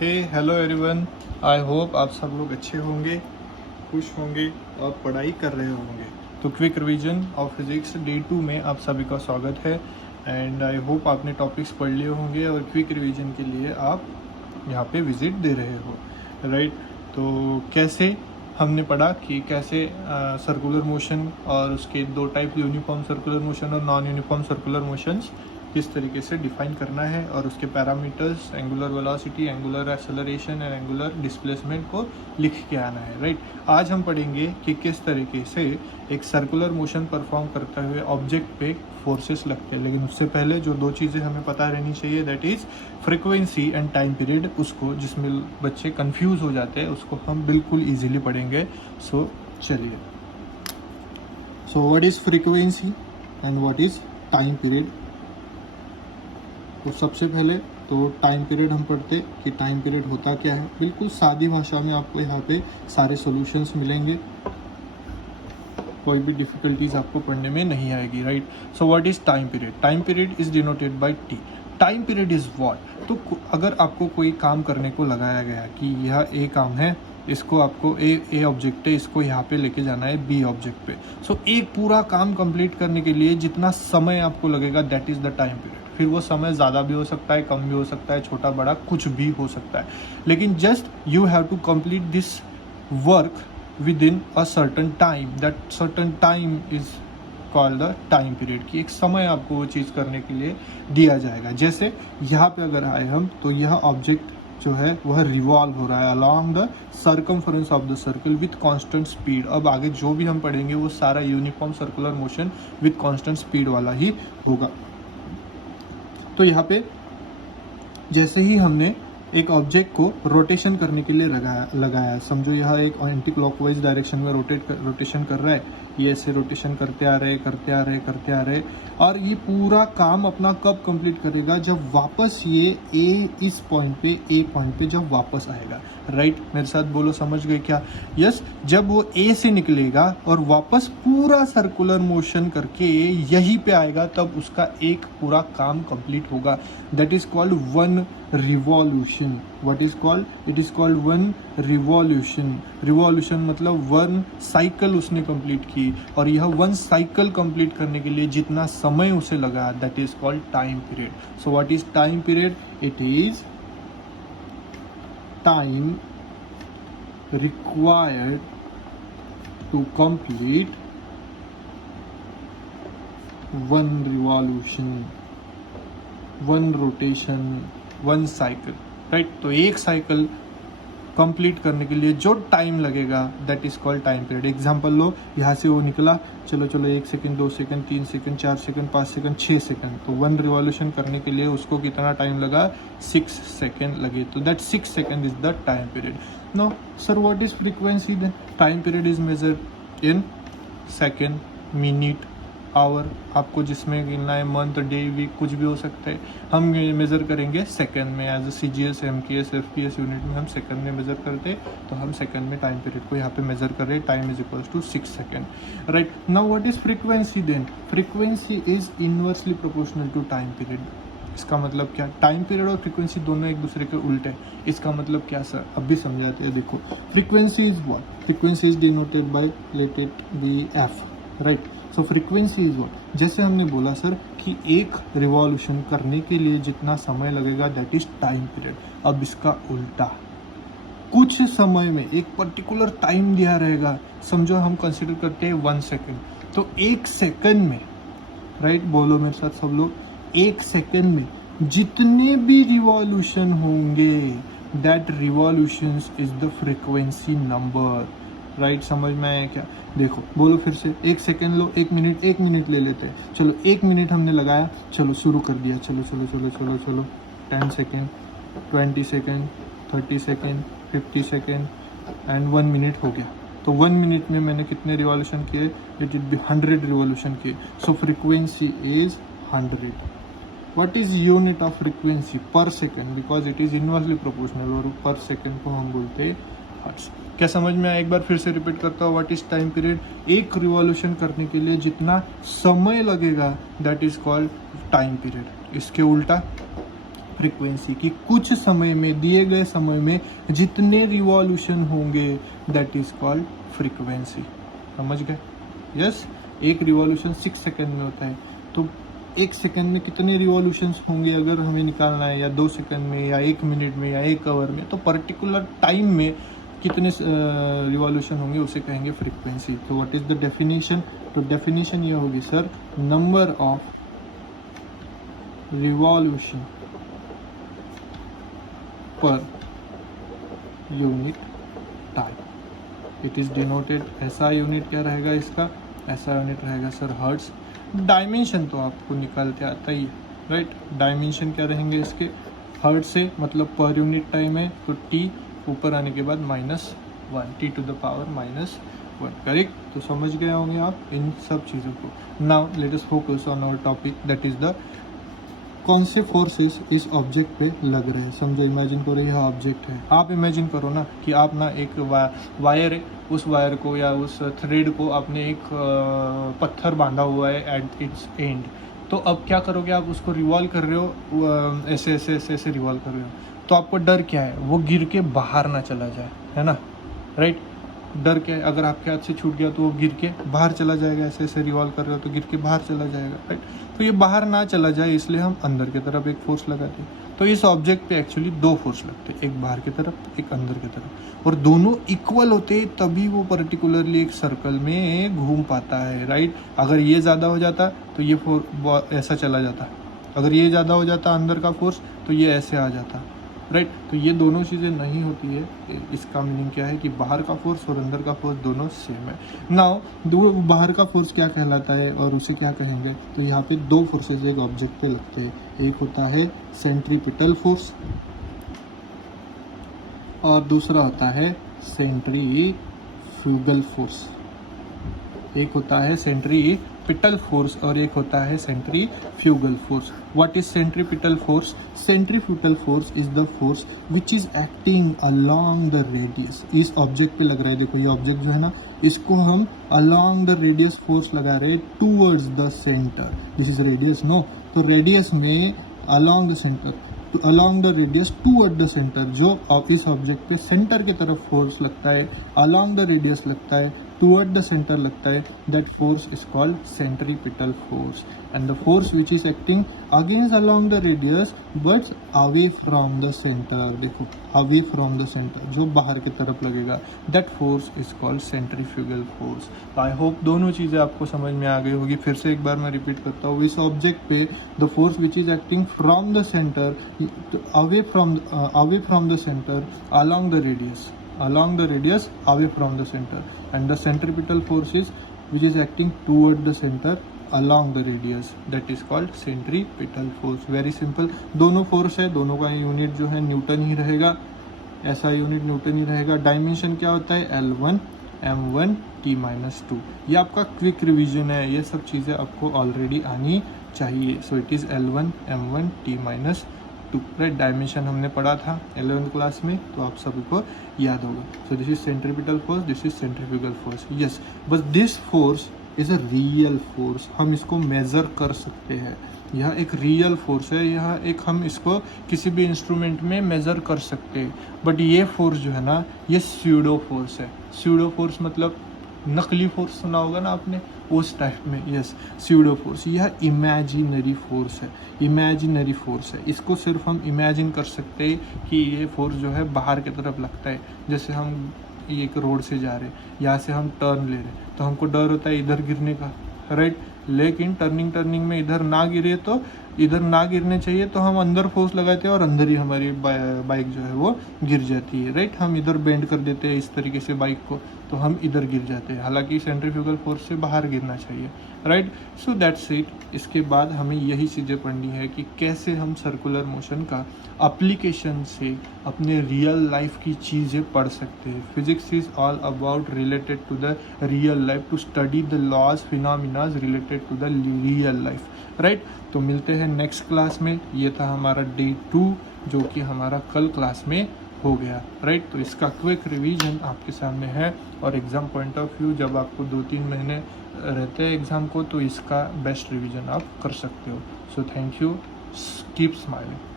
Hey hello everyone, I hope आप सब लोग अच्छे होंगे, खुश होंगे और पढ़ाई कर रहे होंगे। तो quick revision of physics day 2 में आप सभी का स्वागत है। एंड आई होप आपने टॉपिक्स पढ़ लिए होंगे और क्विक रिवीजन के लिए आप यहाँ पे विजिट दे रहे हो, राइट। तो कैसे हमने पढ़ा कि कैसे सर्कुलर मोशन और उसके दो टाइप, यूनिफॉर्म सर्कुलर मोशन और नॉन यूनिफॉर्म सर्कुलर मोशंस, किस तरीके से डिफाइन करना है और उसके parameters, angular velocity, angular acceleration and angular displacement को लिख के आना है, राइट। आज हम पढ़ेंगे कि किस तरीके से एक सर्कुलर मोशन परफॉर्म करते हुए ऑब्जेक्ट पे फोर्सेस लगते हैं। लेकिन उससे पहले जो दो चीज़ें हमें पता रहनी चाहिए, that is frequency and time period. उसको जिसमें बच्चे कंफ्यूज हो जाते हैं उसको हम बिल्कुल ईजिली पढ़ेंगे। सो चलिए, so what is frequency and what is time period. तो सबसे पहले तो टाइम पीरियड हम पढ़ते कि टाइम पीरियड होता क्या है। बिल्कुल सादी भाषा में आपको यहाँ पे सारे सॉल्यूशंस मिलेंगे, कोई भी डिफिकल्टीज आपको पढ़ने में नहीं आएगी, right. So what is time period? Time period is denoted by T. Time period is what? तो अगर आपको कोई काम करने को लगाया गया कि यह ए काम है, इसको आपको ए ऑब्जेक्ट है, इसको यहाँ पे लेके जाना है बी ऑब्जेक्ट पे। सो एक पूरा काम कंप्लीट करने के लिए जितना समय आपको लगेगा, that is the time period. फिर वो समय ज़्यादा भी हो सकता है, कम भी हो सकता है, छोटा बड़ा कुछ भी हो सकता है, लेकिन just you have to complete this work within a certain time. That certain time is called the time period। कि एक समय आपको वो चीज़ करने के लिए दिया जाएगा। जैसे यहाँ पे अगर आए हम, तो यह ऑब्जेक्ट जो है वह रिवॉल्व हो रहा है along the circumference of the circle with constant speed। अब आगे जो भी हम पढ़ेंगे वो सारा uniform circular motion with constant speed वाला ही होगा। तो यहाँ पे जैसे ही हमने एक ऑब्जेक्ट को रोटेशन करने के लिए लगाया, समझो यह एक एंटी क्लॉकवाइज डायरेक्शन में रोटेशन कर रहा है, ये ऐसे रोटेशन करते आ रहे और ये पूरा काम अपना कब कंप्लीट करेगा? जब वापस ये इस पॉइंट पे जब वापस आएगा, राइट। मेरे साथ बोलो, समझ गए क्या? यस। जब वो ए से निकलेगा और वापस पूरा सर्कुलर मोशन करके यहीं पे आएगा, तब उसका एक पूरा काम कंप्लीट होगा। That is called one revolution. What is called? It is called one revolution. Revolution मतलब वन साइकिल उसने कंप्लीट की, और यह वन साइकिल कंप्लीट करने के लिए जितना समय उसे लगा, that is called time period. So what is time period? It is time required to complete one revolution, one rotation, one cycle, right। तो एक साइकिल कंप्लीट करने के लिए जो टाइम लगेगा, that is called time period. Example लो, यहाँ से वो निकला, चलो 1 second, 2 second, 3 second, 4 second, 5 second, 6 second. तो वन रिवॉल्यूशन करने के लिए उसको कितना टाइम लगा? 6 सेकंड लगे। तो that 6 second is the time period. No sir, what is frequency then? Time period is measured in second, minute, hour. आपको जिसमें गिनना है, मंथ, डे, वीक, कुछ भी हो सकता है। हम मेज़र करेंगे सेकंड में। As a CGS, MKS, FPS unit में हम सेकंड में मेज़र करते, तो हम सेकंड में टाइम पीरियड को यहाँ पे मेज़र कर रहे हैं। Time is equals to 6 second, right. Now what is frequency then? Frequency is inversely proportional to time period. इसका मतलब क्या? टाइम पीरियड और फ्रीक्वेंसी दोनों एक दूसरे के उल्टे हैं। इसका मतलब क्या सर? अब भी समझाते हैं, देखो। Frequency is what? Frequency is denoted by, let it be F, right. So frequency is what? जैसे हमने बोला सर कि एक रिवॉल्यूशन करने के लिए जितना समय लगेगा, दैट इज टाइम पीरियड। अब इसका उल्टा, कुछ समय में एक पर्टिकुलर टाइम दिया रहेगा। समझो हम कंसिडर करते हैं 1 सेकेंड, तो 1 सेकेंड में, राइट, बोलो मेरे साथ सब लोग, 1 सेकेंड में जितने भी रिवॉल्यूशन होंगे, that revolutions is the frequency number, right. समझ में आया क्या? देखो, बोलो फिर से। 1 सेकेंड लो, 1 मिनट ले लेते हैं। चलो 1 मिनट हमने लगाया, चलो शुरू कर दिया, चलो 10 second, 20 second, 30 second, 50 second and 1 minute हो गया। तो 1 मिनट में मैंने कितने रिवॉल्यूशन किए? इट विल बी 100 रिवॉल्यूशन किए। सो frequency is 100। What is unit of frequency? Per second, because it is inversely proportional, और per second को हम बोलते हैं हर्ट्ज। क्या समझ में आया? एक बार फिर से रिपीट करता हूँ। What is time period? एक रिवॉल्यूशन करने के लिए जितना समय लगेगा, that is called time period. इसके उल्टा फ्रीक्वेंसी की कुछ समय में, दिए गए समय में जितने रिवॉल्यूशन होंगे दैट इज कॉल्ड फ्रीक्वेंसी। समझ गए? यस, एक रिवॉल्यूशन 6 सेकंड में होता है, तो 1 सेकंड में कितने रिवॉल्यूशंस होंगे अगर हमें निकालना है, या 2 सेकंड में, या 1 मिनट में, या 1 आवर में, तो पर्टिकुलर टाइम में कितने रिवॉल्यूशन होंगे उसे कहेंगे फ्रीक्वेंसी। तो व्हाट इज द डेफिनेशन? तो डेफिनेशन ये होगी sir, number of revolution per unit time. It is denoted, ऐसा यूनिट क्या रहेगा इसका? ऐसा यूनिट रहेगा सर हर्ट्ज। डायमेंशन तो आपको निकालते आता ही है, राइट? डायमेंशन क्या रहेंगे इसके? हर्ट्ज से मतलब पर यूनिट टाइम है, तो टी ऊपर आने के बाद -1, T to the power -1, correct? तो समझ गए होंगे आप इन सब चीज़ों को। Now let us focus on our topic, that is the कौन से फोर्सेस इस ऑब्जेक्ट पे लग रहे हैं। समझो, इमेजिन करो यह ऑब्जेक्ट है। आप इमेजिन करो ना कि आप ना एक वायर है, उस वायर को या उस थ्रेड को आपने एक पत्थर बांधा हुआ है एट इट्स एंड। तो अब क्या करोगे? आप उसको रिवॉल्व कर रहे हो, ऐसे ऐसे ऐसे ऐसे रिवॉल्व कर रहे हो, तो आपको डर क्या है? वो गिर के बाहर ना चला जाए, है ना? राइट? डर क्या है? अगर आपके हाथ से छूट गया तो वो गिर के बाहर चला जाएगा। ऐसे ऐसे रिवॉल्व कर रहे हो तो गिर के बाहर चला जाएगा, राइट? तो ये बाहर ना चला जाए इसलिए हम अंदर की तरफ एक फोर्स लगाते हैं। तो इस ऑब्जेक्ट पे एक्चुअली 2 फोर्स लगते हैं, एक बाहर की तरफ, एक अंदर की तरफ, और दोनों इक्वल होते तभी वो पर्टिकुलरली एक सर्कल में घूम पाता है, राइट? अगर ये ज़्यादा हो जाता तो ये ऐसा चला जाता, अगर ये ज़्यादा हो जाता अंदर का फोर्स तो ये ऐसे आ जाता, राइट? तो ये दोनों चीज़ें नहीं होती है। इसका मीनिंग क्या है कि बाहर का फोर्स और अंदर का फोर्स दोनों सेम है। नाउ दो बाहर का फोर्स क्या कहलाता है और उसे क्या कहेंगे? तो यहाँ पे 2 फोर्सेस एक ऑब्जेक्ट पे लगते हैं। एक होता है सेंट्रीपिटल फोर्स और दूसरा होता है सेंट्रीफ्यूगल फोर्स। एक होता है सेंट्रीपिटल फोर्स और एक होता है centrifugal force. What is centripetal force? Centrifugal force is the force which is acting along the radius. इस ऑब्जेक्ट पे लग रहा है, देखो ये ऑब्जेक्ट जो है ना, इसको हम अलोंग द रेडियस फोर्स लगा रहे हैं towards the centre. This is radius, no? तो रेडियस में along the centre, along the radius toward the centre, जो इस ऑब्जेक्ट पे सेंटर की तरफ फोर्स लगता है, अलोंग द रेडियस लगता है, टूवर्ड द सेंटर लगता है, that force is called centripetal force. And the force which is acting against along the radius but away from the centre, देखो अवे फ्रॉम द सेंटर, जो बाहर की तरफ लगेगा, that force is called centrifugal force. I hope दोनों चीज़ें आपको समझ में आ गई होगी। फिर से एक बार मैं रिपीट करता हूँ, इस ऑब्जेक्ट पे the force which is acting from the centre away from the center along the radius away from the center, and the centripetal force is which is acting toward the center along the radius, that is called centripetal force. Very simple. दोनों force है, दोनों का unit जो है Newton ही रहेगा, ऐसा unit Newton ही रहेगा। Dimension क्या होता है? L1 M1 T-2। ये आपका क्विक रिवीजन है, ये सब चीज़ें आपको ऑलरेडी आनी चाहिए। So it is L1 M1 T-2, right? Dimension हमने पढ़ा था 11th क्लास में, तो आप सभी को याद होगा। So this is centripetal force, this is centrifugal force, yes. But this force is a real force, हम इसको मेजर कर सकते हैं। यह एक रियल फोर्स है, यह एक हम इसको किसी भी इंस्ट्रूमेंट में मेजर कर सकते हैं। बट ये फोर्स जो है ना, ये स्यूडो फोर्स है। स्यूडो फोर्स मतलब नकली फोर्स सुना होगा ना आपने, उस टाइप में, यस। स्यूडो फोर्स यह इमेजिनरी फोर्स है, इमेजिनरी फोर्स है। इसको सिर्फ हम इमेजिन कर सकते हैं कि ये फोर्स जो है बाहर की तरफ लगता है। जैसे हम एक रोड से जा रहे हैं, यहाँ से हम टर्न ले रहे हैं, तो हमको डर होता है इधर गिरने का, राइट? लेकिन टर्निंग में इधर ना गिरे, तो इधर ना गिरने चाहिए, तो हम अंदर फोर्स लगाते हैं और अंदर ही हमारी बाइक जो है वो गिर जाती है, राइट? हम इधर बेंड कर देते हैं इस तरीके से बाइक को, तो हम इधर गिर जाते हैं, हालांकि सेंट्रीफ्यूगल फोर्स से बाहर गिरना चाहिए, राइट? So that's it. इसके बाद हमें यही चीज़ें पढ़नी है कि कैसे हम सर्कुलर मोशन का एप्लीकेशन से अपने रियल लाइफ की चीज़ें पढ़ सकते हैं। Physics is all about related to the real life, to study the laws phenomenas related to the real life, right? तो मिलते हैं नेक्स्ट क्लास में। ये था हमारा डे 2, जो कि हमारा कल क्लास में हो गया, राइट? तो इसका क्विक रिवीजन आपके सामने है, और एग्ज़ाम पॉइंट ऑफ व्यू जब आपको 2-3 महीने रहते हैं एग्ज़ाम को, तो इसका बेस्ट रिवीजन आप कर सकते हो। So thank you, keep smiling.